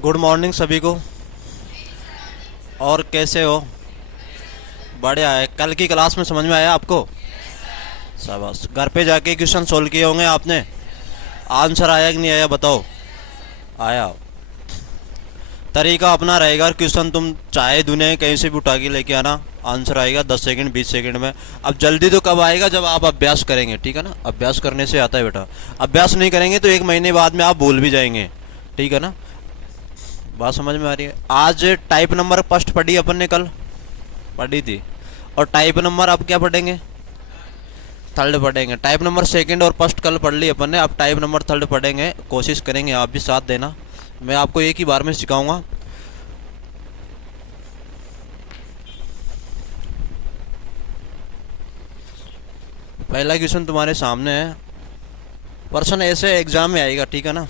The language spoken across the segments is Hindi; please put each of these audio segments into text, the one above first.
गुड मॉर्निंग सभी को। और कैसे हो? बढ़िया है। कल की क्लास में समझ में आया आपको? शाबाश। घर पे जाके क्वेश्चन सोल्व किए होंगे आपने। आंसर आया कि नहीं आया बताओ। आया। तरीका अपना रहेगा, क्वेश्चन तुम चाहे दुनिया कहीं से भी उठा के लेके आना, आंसर आएगा 10 सेकंड 20 सेकंड में। अब जल्दी तो कब आएगा? जब आप अभ्यास करेंगे, ठीक है ना। अभ्यास करने से आता है बेटा। अभ्यास नहीं करेंगे तो 1 महीने बाद में आप भूल भी जाएंगे, ठीक है ना। बात समझ में आ रही है? आज टाइप नंबर फर्स्ट पढ़ी अपन ने, कल पढ़ी थी। और टाइप नंबर अब क्या पढ़ेंगे? थर्ड पढ़ेंगे। टाइप नंबर सेकंड और फर्स्ट कल पढ़ ली अपन ने, अब टाइप नंबर थर्ड पढ़ेंगे। कोशिश करेंगे आप भी साथ देना। मैं आपको एक ही बार में सिखाऊंगा। पहला क्वेश्चन तुम्हारे सामने है। पर्सन ऐसे एग्जाम में आएगा, ठीक है ना।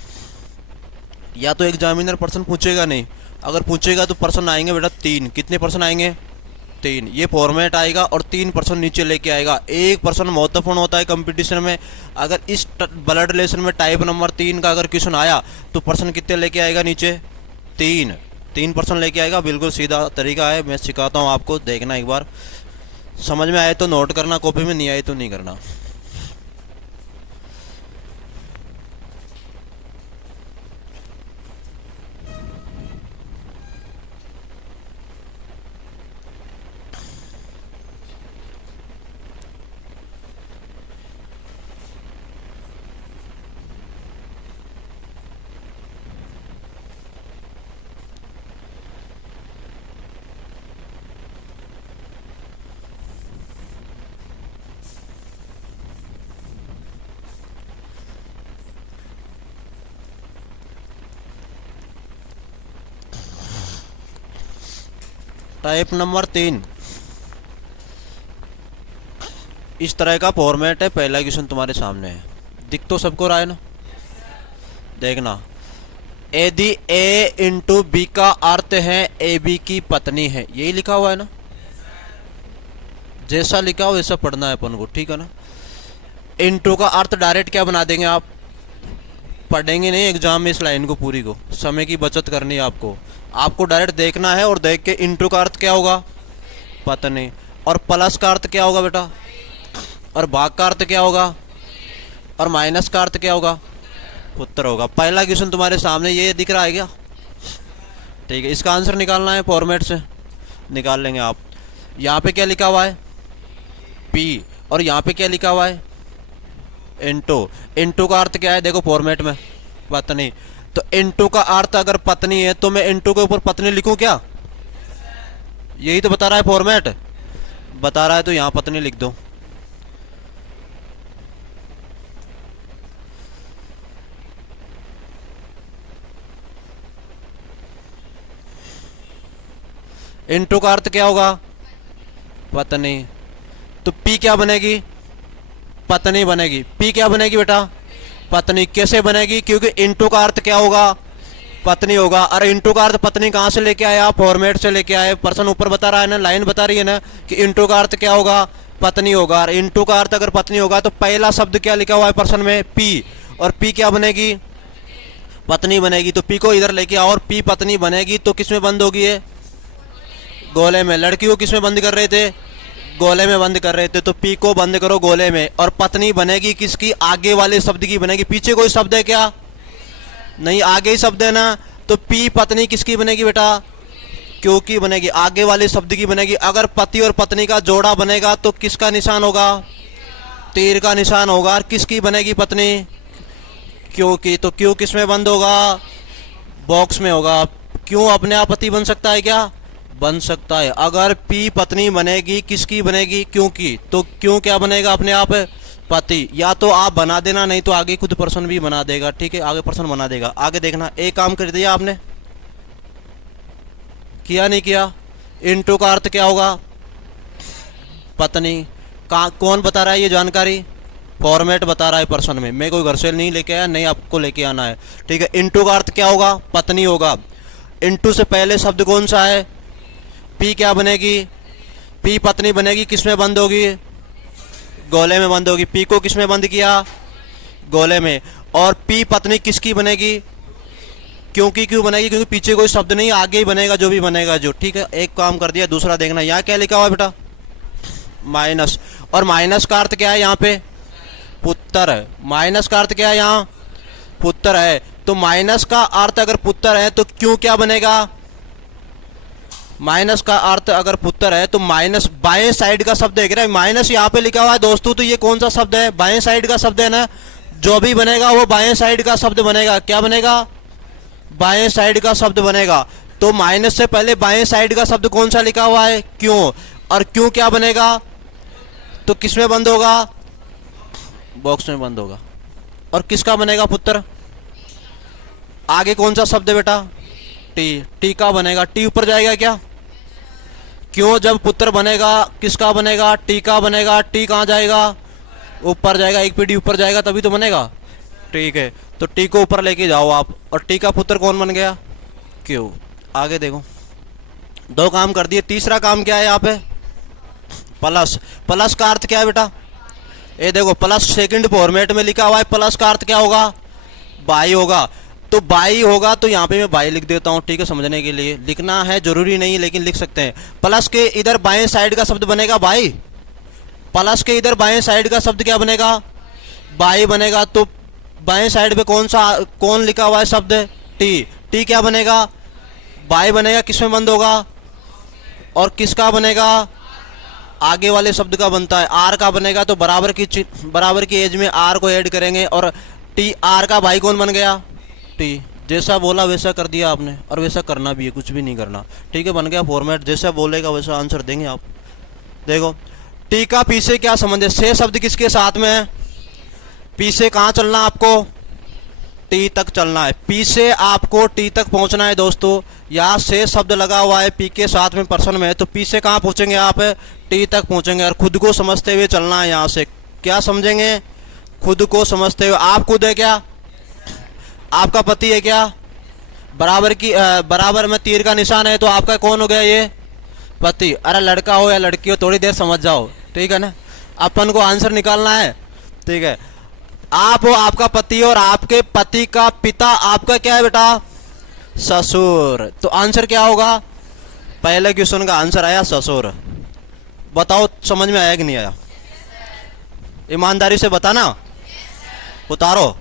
या तो एग्जामिनर पर्सन पूछेगा नहीं, अगर पूछेगा तो पर्सन आएंगे बेटा 3। कितने पर्सन आएंगे? 3। ये फॉर्मेट आएगा और 3 पर्सन नीचे लेके आएगा। एक पर्सन महत्वपूर्ण होता है कंपटीशन में। अगर इस ब्लड रिलेशन में टाइप नंबर 3 का अगर क्वेश्चन आया तो पर्सन कितने लेके आएगा नीचे? 3। 3 पर्सन लेके आएगा। बिल्कुल सीधा तरीका है, मैं सिखाता हूँ आपको, देखना एक बार। समझ में आए तो नोट करना कॉपी में, नहीं आए तो नहीं करना। टाइप नंबर 3 इस तरह का फॉर्मेट है। पहला क्वेश्चन तुम्हारे सामने है, दिख तो सबको रहा है ना। देखना, यदि ए इंटू बी का अर्थ है ए बी की पत्नी है, यही लिखा हुआ है ना। जैसा लिखा हो वैसा पढ़ना है अपन को, ठीक है ना। इंटू का अर्थ डायरेक्ट क्या बना देंगे आप? पढ़ेंगे नहीं एग्जाम में इस लाइन को पूरी को, समय की बचत करनी है आपको। आपको डायरेक्ट देखना है और देख के इंटू का अर्थ क्या होगा? पत्नी। और प्लस का अर्थ क्या होगा बेटा? और भाग का अर्थ क्या होगा? और माइनस का अर्थ क्या होगा? उत्तर होगा। पहला क्वेश्चन तुम्हारे सामने ये दिख रहा है क्या? ठीक है, इसका आंसर निकालना है, फॉर्मेट से निकाल लेंगे आप। यहाँ पे क्या लिखा हुआ है? पी। और यहाँ पे क्या लिखा हुआ है? इंटू। इंटू का अर्थ क्या है? देखो फॉर्मेट में, पत्नी। तो इंटू का अर्थ अगर पत्नी है तो मैं इंटू के ऊपर पत्नी लिखूं क्या? यही तो बता रहा है फॉर्मेट, बता रहा है तो यहाँ पत्नी लिख दो। इंटू का अर्थ क्या होगा? पत्नी। तो पी क्या बनेगी? पत्नी बनेगी। पी क्या बनेगी बेटा? पत्नी। कैसे बनेगी? क्योंकि इंटू का अर्थ क्या होगा? पत्नी होगा। अरे इंटू का अर्थ पत्नी कहाँ से लेके आए आप? फॉर्मेट से लेके आए। पर्सन ऊपर बता रहा है ना, लाइन बता रही है ना कि इंटू का अर्थ क्या होगा? पत्नी होगा। और इंटू का अर्थ अगर पत्नी होगा तो पहला शब्द क्या लिखा हुआ है पर्सन में? पी। और पी क्या बनेगी? पत्नी बनेगी। तो पी को इधर लेके आओ और पी पत्नी बनेगी तो किसमें बंद होगी ये? गोले में। लड़की को किसमें बंद कर रहे थे? गोले में बंद कर रहे थे। तो पी को बंद करो गोले में। और पत्नी बनेगी किसकी? आगे वाले शब्द की बनेगी। पीछे कोई शब्द है क्या? नहीं, आगे ही शब्द है ना। तो पी पत्नी किसकी बनेगी बेटा? क्यों की बनेगी, आगे वाले शब्द की बनेगी। अगर पति और पत्नी का जोड़ा बनेगा तो किसका निशान होगा? तीर का निशान होगा। और किसकी बनेगी पत्नी? क्यों की। तो क्यों किस में बंद होगा? बॉक्स में होगा। क्यों अपने आप पति बन सकता है क्या? बन सकता है। अगर पी पत्नी बनेगी किसकी बनेगी? क्यों की। तो क्यों क्या बनेगा अपने आप? पति। या तो आप बना देना, नहीं तो आगे खुद पर्सन भी बना देगा, ठीक है। आगे पर्सन बना देगा। आगे देखना, एक काम कर दिया आपने, किया नहीं किया? इंटू का अर्थ क्या होगा? पत्नी। कौन बता रहा है ये जानकारी? फॉर्मेट बता रहा है पर्सन में। मैं कोई घर से नहीं लेके आया, नहीं आपको लेके आना है, ठीक है। इंटू का अर्थ क्या होगा? पत्नी होगा। इंटू से पहले शब्द कौन सा है? पी क्या बनेगी? पी पत्नी बनेगी। किसमें बंद होगी? गोले में बंद होगी। पी को किसमें बंद किया? गोले में। और पी पत्नी किसकी बनेगी? क्योंकि क्यों बनेगी, क्योंकि पीछे कोई शब्द नहीं, आगे ही बनेगा जो भी बनेगा जो। ठीक है, एक काम कर दिया। दूसरा देखना, यहाँ क्या लिखा हुआ है बेटा, माइनस। और माइनस का अर्थ क्या है यहाँ पे, पुत्र है। माइनस का अर्थ क्या है यहाँ, पुत्र है। तो माइनस का अर्थ अगर पुत्र है तो क्यों क्या बनेगा, माइनस का अर्थ अगर पुत्र है तो माइनस बाएं साइड का शब्द है। माइनस यहाँ पे लिखा हुआ है दोस्तों, तो ये कौन सा शब्द है, बाएं साइड का शब्द है ना। जो भी बनेगा वो बाएं साइड का शब्द बनेगा। क्या बनेगा, बाएं साइड का शब्द बनेगा। तो माइनस से पहले बाएं साइड का शब्द कौन सा लिखा हुआ है, क्यों। और क्यों क्या बनेगा, तो किस में बंद होगा, बॉक्स में बंद होगा। और किसका बनेगा, पुत्र। आगे कौन सा शब्द है बेटा, टी। टी का बनेगा, टी ऊपर जाएगा क्या, क्यों। जब पुत्र बनेगा किसका बनेगा, टी का बनेगा। टी कहाँ जाएगा, ऊपर जाएगा, एक पीढ़ी ऊपर जाएगा तभी तो बनेगा। ठीक है, तो टी को ऊपर लेके जाओ आप। और टी का पुत्र कौन बन गया, क्यों। आगे देखो, दो काम कर दिए। तीसरा काम क्या है यहाँ पे, प्लस। प्लस का अर्थ क्या है बेटा, ये देखो प्लस सेकंड फॉर्मेट में लिखा हुआ है। प्लस का अर्थ क्या होगा, बाई होगा। तो बाई होगा तो यहाँ पे मैं बाई लिख देता हूँ। ठीक है, समझने के लिए लिखना है, जरूरी नहीं लेकिन लिख सकते हैं। प्लस के इधर बाएं साइड का शब्द बनेगा बाई। प्लस के इधर बाएं साइड का शब्द क्या बनेगा, बाई बनेगा। तो बाएं साइड पे कौन लिखा हुआ है शब्द, टी। टी क्या बनेगा, बाई बनेगा। किस में बंद होगा, और किसका बनेगा, आगे वाले शब्द का बनता है, आर का बनेगा। तो बराबर की एज में आर को ऐड करेंगे। और टी, आर का भाई कौन बन गया, टी। जैसा बोला वैसा कर दिया आपने, और वैसा करना भी है, कुछ भी नहीं करना। ठीक है, बन गया फॉर्मेट। जैसा बोलेगा वैसा आंसर देंगे आप। देखो, टी का पी से क्या संबंध है, से शब्द किसके साथ में है, पी से कहाँ चलना आपको, टी तक चलना है। पी से आपको टी तक पहुंचना है दोस्तों। यहाँ से शब्द लगा हुआ है पी के साथ में पर्सन में, तो पी से कहाँ पहुंचेंगे आप, टी तक पहुंचेंगे। और खुद को समझते हुए चलना है। यहाँ से क्या समझेंगे, खुद को समझते हुए। आप खुद है क्या, आपका पति है क्या, बराबर में तीर का निशान है, तो आपका कौन हो गया, ये पति। अरे लड़का हो या लड़की हो, थोड़ी देर समझ जाओ। ठीक है ना, अपन को आंसर निकालना है। ठीक है, आप हो, आपका पति, और आपके पति का पिता आपका क्या है बेटा, ससुर। तो आंसर क्या होगा, पहले क्वेश्चन का आंसर आया ससुर। बताओ समझ में आया कि नहीं आया, ईमानदारी से बताना, उतारो।